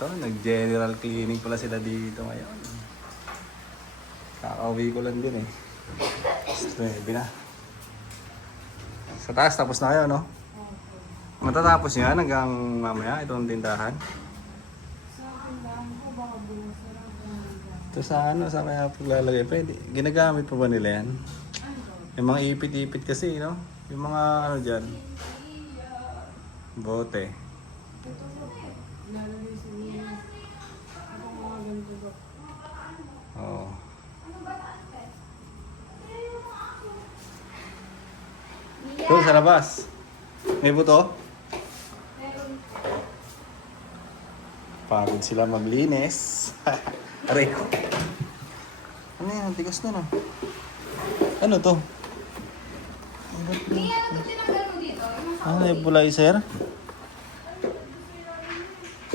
Ito, nag-general cleaning pala sila dito ngayon. Kakauwi ko lang din eh. 9 na. Sa taas, tapos na kayo, no? Matatapos yan hanggang mamaya, itong tindahan. Ito sa ano, sa kaya paglalagay. Pwede, ginagamit pa ba nila yan? Yung mga ipit-ipit kasi, no? Yung mga ano dyan. Bote. Oo. Doon sa labas. May buto? Pagod sila maglinis. Aray ko. Ano yan? Ang tigas na, no? Ano to? Ano yung bulizer?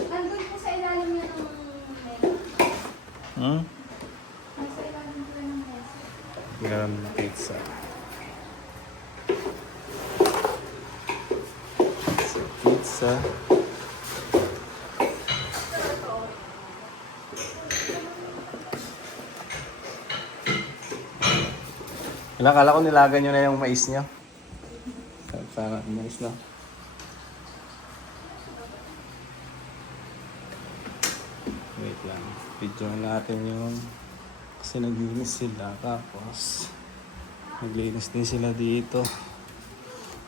Nandun po sa ilalim yan ng Hmm? nasa ilalim po yan ng mesa. Garam pizza. Pizza. Akala ko nilagan nyo na yung mais nyo. Sana mais na. Wait lang. Video natin yung kasi naglinis sila tapos naglinis din sila dito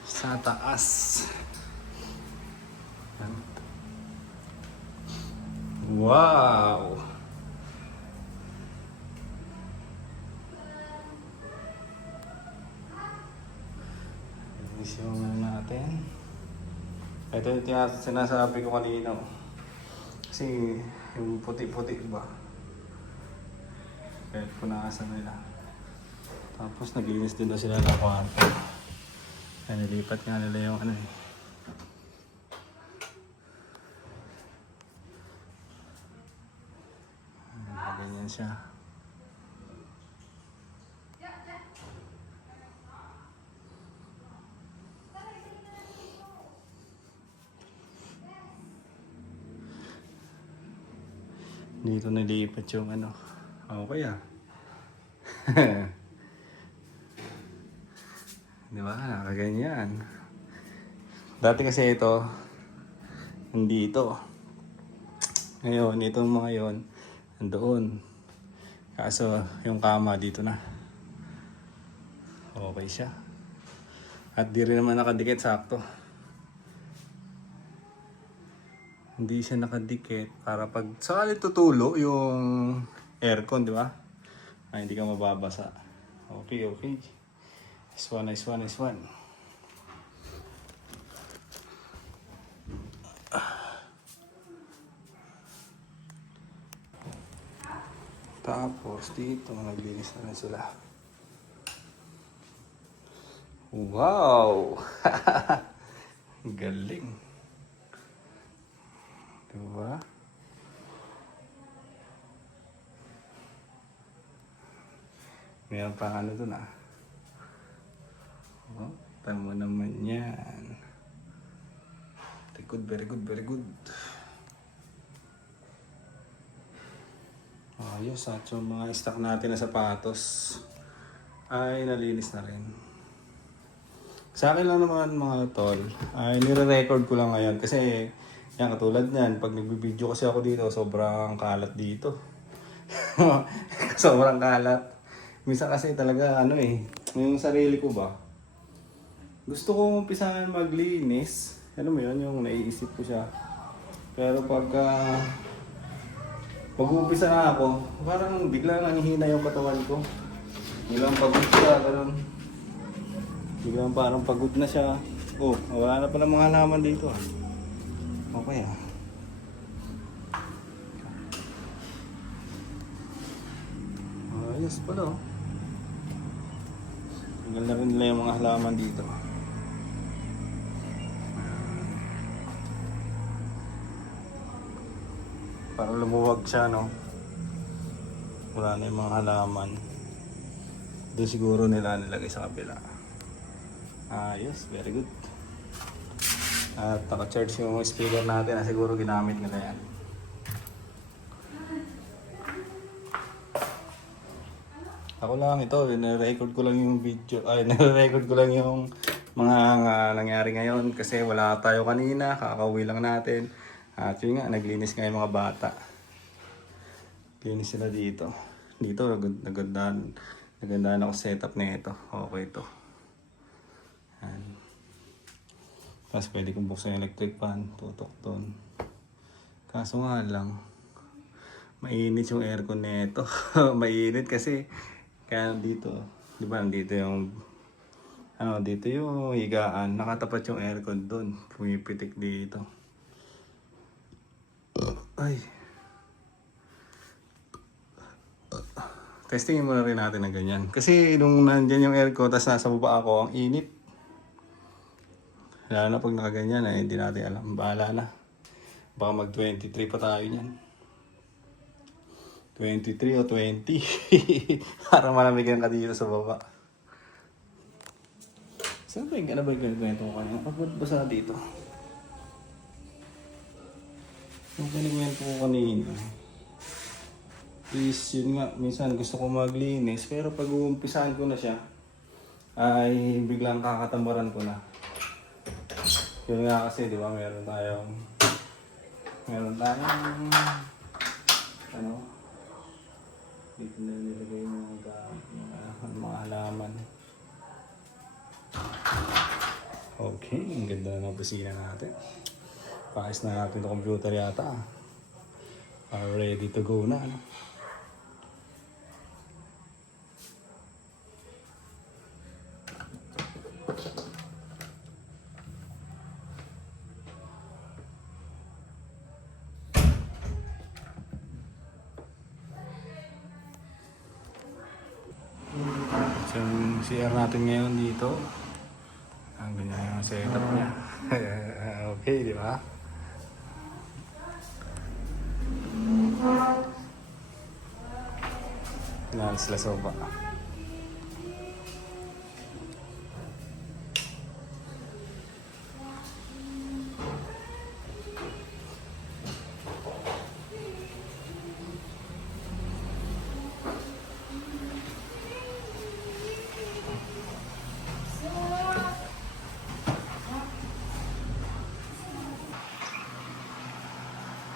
sa taas. Yan. Wow! Linis yung natin. Ito yung sinasabi ko kanina. Kasi yung puti-puti ba? Kaya punasan nila. Tapos naglinis din daw sila ng kwarto. Kaya nilipat nga nila yung ano eh. Ganyan siya. Dito nilipat yung ano. Okay ah. Di ba? Nakaganyan. Dati kasi ito, hindi ito. Ngayon, itong mga yon, nandoon. Kaso, yung kama dito na. Okay siya. At di rin naman nakadikit, sakto. Hindi siya nakadikit para pag sakali tutulo yung aircon, di ba? Ay, hindi ka mababasa. Okay, okay. Nice one, nice one, nice one. Tapos dito, naglinis na rin sila. Wow! Galing. Diba? Mayroon pa ano dun ah. Oh, tama naman yan. Very good, very good, very good. Ayos at yung mga stock natin na sapatos ay nalinis na rin. Sa akin lang naman mga tol, ay nire-record ko lang ngayon kasi yan katulad niyan, pag nagbibideo kasi ako dito, sobrang kalat dito. Sobrang kalat. Minsan kasi talaga ano eh, yung sarili ko ba, gusto ko umpisahan maglinis, ano mo yun, yung naiisip ko siya. Pero pagka pag-uumpisa na ako, parang bigla nanghihina yung katawan ko. Biglang pagod siya, ganun. Biglang parang pagod na siya. Oh, wala na pala mga halaman dito ah. Okay ah. Ayos pala oh. Tagal na rin nila yung mga halaman dito. Parang lumuwag siya, no? Wala na yung mga halaman. Doon siguro nila nilagay sa kabila. Ayos, very good. At naka-charge yung speaker natin na siguro ginamit nila yan. Ako lang ito, nire-record ko lang yung video, ay nire-record ko lang yung mga nangyari ngayon kasi wala tayo kanina, kakauwi lang natin. At yun nga, naglinis nga yung mga bata. Linis sila dito. Dito, nagandaan ako setup na ito. Okay ito. Yan. Tapos pwede kong buksan yung electric fan, tutok doon. Kaso nga lang, mainit yung aircon nito. Mainit kasi kaya dito, 'di ba? Dito yung dito yung higaan, nakatapat yung aircon doon. Pumipitik dito. Ay. Testingin muna rin natin ng ganyan. Kasi nung nandiyan yung aircon, tapos nasa baba ako, ang init. Lalo na pag nakaganyan, hindi natin alam. Bahala na. Baka mag 23 pa tayo niyan. 23 o 20. Para malamigan ka dito sa baba. Saan ba yung ano ba yung kwento ko kanina? Pagod ba sa dito? Yung kwento ko kanina. Is yun nga, minsan gusto ko maglinis. Pero pag uumpisahan ko na siya, ay biglang kakatambaran ko na. Yun nga kasi, di ba, meron tayong dito na nilagay yung mga halaman. Okay, ang ganda na ng opisina natin. Paayos na natin yung computer yata. Ready to go na, ano? So, yung CR natin ngayon dito. Ang ganyan yung setup niya. Okay, di ba? Kailangan sila soba.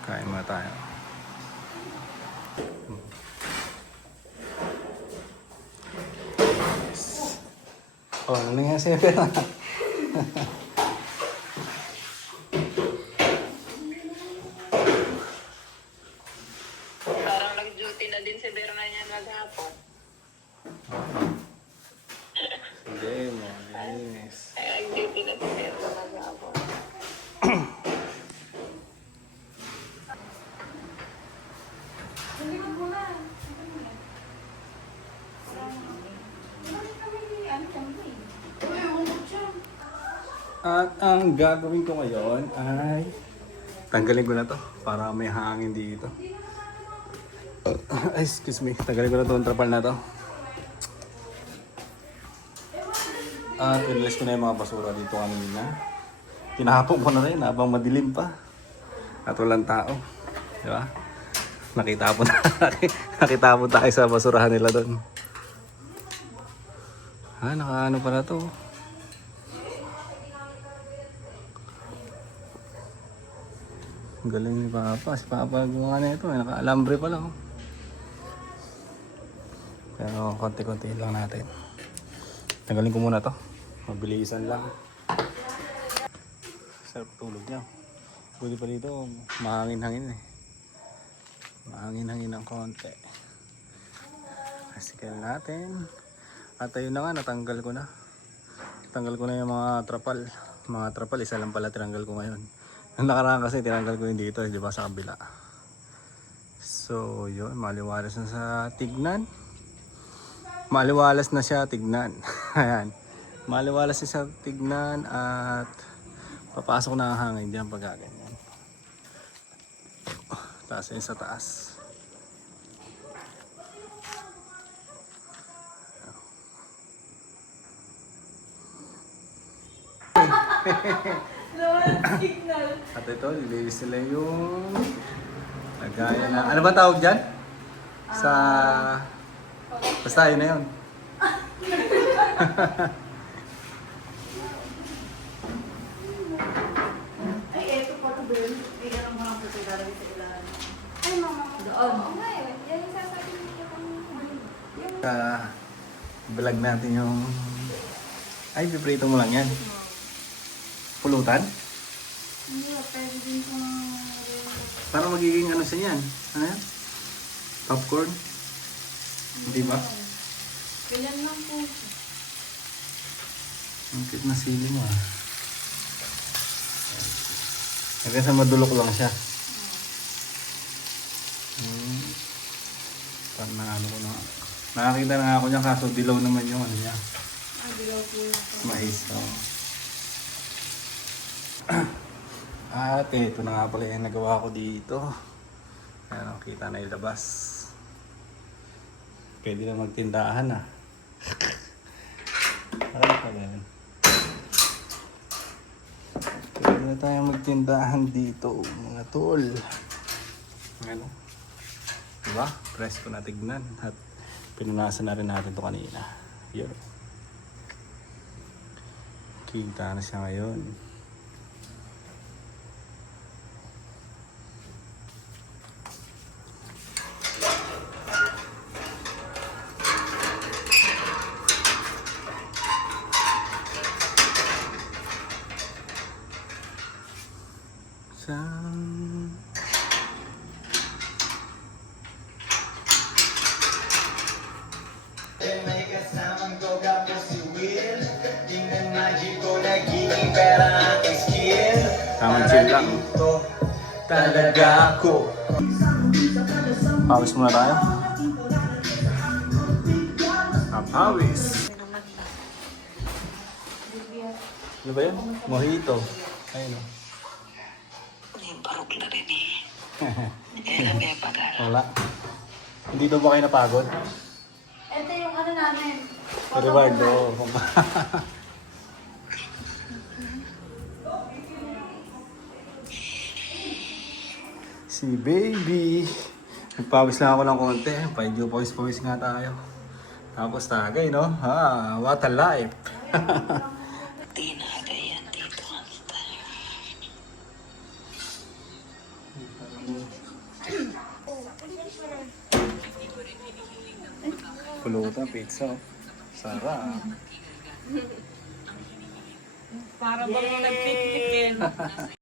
Kain muna tayo. Oh, ano nga sa'yo? Parang nag-duty na din si Berna niya maghapon. Hindi, malinis. Nag-duty na si Berna maghapon. Hindi ko muna. Bakit kami ano kami? Uy, umot siya. At ang gagawin ko ngayon ay tanggalin ko na to para may hangin dito. Excuse me, tanggalin ko na to ang trapal na to. At inalis ko na yung mga basura dito kanina. Tinahapon ko na rin habang madilim pa. At walang tao. Di ba? Nakitapon tayo sa basurahan nila doon. Nakaano pa na to. Ang galing ni Papa. Si Papa gumawa na ito. Naka-alambre pa lang. Pero konti-konti lang natin. Tanggalin ko muna to. Mabilisan lang. Sarap tulog niya. Pwede pa dito. Mahangin-hangin eh. Mahangin-hangin ng konti. Asikal natin. At ayun na nga, natanggal ko na. Tanggal ko na yung mga trapal. Mga trapal, isa lang pala tinanggal ko ngayon. Ang nakaraan kasi tinanggal ko yung dito, di ba, sa kabila. So, yun, maliwalas na sa tignan. Maliwalas na siya tignan. Ayan. Maliwalas siya sa tignan at papasok na ang hangin diyan pag ganyan. Taas yun sa taas. At ito, nililis nila yung lagayan na, ano ba tawag dyan? Sa Basta yun na yun. Ay, eto pa ito, Ben. Bigyan ng mga puti talaga sa ilalim. Ay, mama. Doon. Oo nga eh. Yan yung sasabihin ko kung yung... Vlog natin yung... Ay, piprito mo lang yan. Pulutan? Hindi, pwede din kung... Para magiging ano siya yan? Ano yan? Popcorn? Hindi ba? Ganyan lang po. Ang cute na sili mo ah. Hanggang sa madulok lang siya. Parang na ano ko na. Nakakita na ako niya kaso dilaw naman yung ano niya. Ah, dilaw po yun. Mais. Oh. At ito na nga pala yung nagawa ko dito. Ayan, kita na ilabas. Pwede na magtindahan ah. Aray pa ganun. Pwede na tayo magtindahan dito mga tol. Ano? Diba? Press ko na tignan. At pinunasan na rin natin to kanina. Yun. Kita na siya ngayon. San... May kasamang toga po si Will. Tingnan magico, naging pera ang skill. Tamang chill lang. Ito talaga ako. Pawis muna tayo. Pawis. Ano ba yun? Mojito. Ayun o. Yung barog na rin eh. Kailan may pag-aral? Wala. Hindi daw ba kayo napagod? Ito yung ano namin. Reward o. Si baby. Nagpawis lang ako ng konti. Paidyo pawis nga tayo. Tapos tagay no? Ha, what a life. Tinagayan dito. Pulutan, pizza. Sarap. Para bang nag-picnic eh.